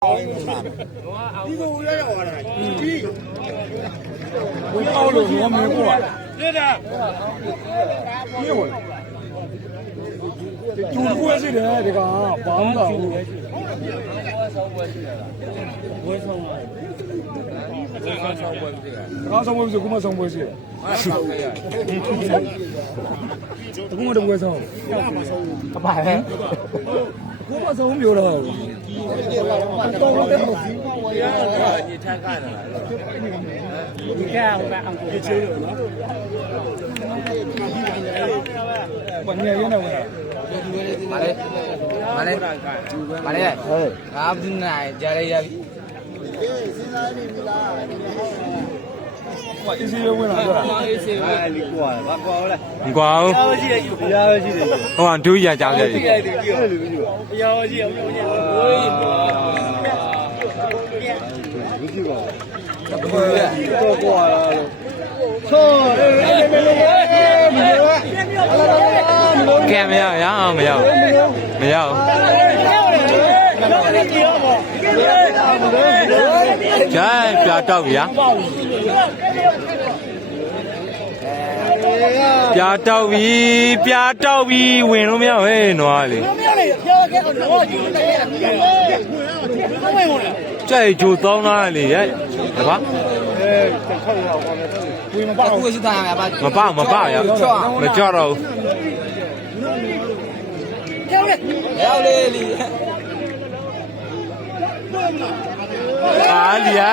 ဒီကိုရရပါလားဒီဘယ်အောက်လို့ရောမင်းကွာလက်တာပြေဝင်ကျူကွဲစီတယ်ဒီကဘာမှမဟုတ်ဘူးဘွေးဆောင်လာကောင်းဆောင်ပွဲစီကမဆောင်ပွဲစီတကူမတပွဲဆောင်အပါဟဲ့ကိုမဆောင်မျိုးတော့တော်တော်တဲ့မစီမဝရညထားကားတယ်ဒီကဟိုကအန်ကိုချေးလို့နော်ဘာနေရနေဝဲမလေးငါဘယ်နဲ့ကြားရရပြီစဉ်းစားနေပြီလားအေးစီးဝင်လာတော့အေးစီးဝင်လီကွာဘာကွာလဲမကွာဘူးတရားရှိတယ်ဟိုကဒူးရကြောင်းတယ်တရားရှိအောင်ဘူးပါတော့ကွာချောကဲမရရအောင်မရကျန်ပြတော့ဗျာပြတော့ပြီဝင်လို့မရဟဲ့နွားလေကြိုက်ဂျိုတောင်းလာလေရဲ့ဒါပါဝင်မပါဘူးစစ်သားရပါမပါရမကြောက်တော့ရောက်လေလီအားလီယာ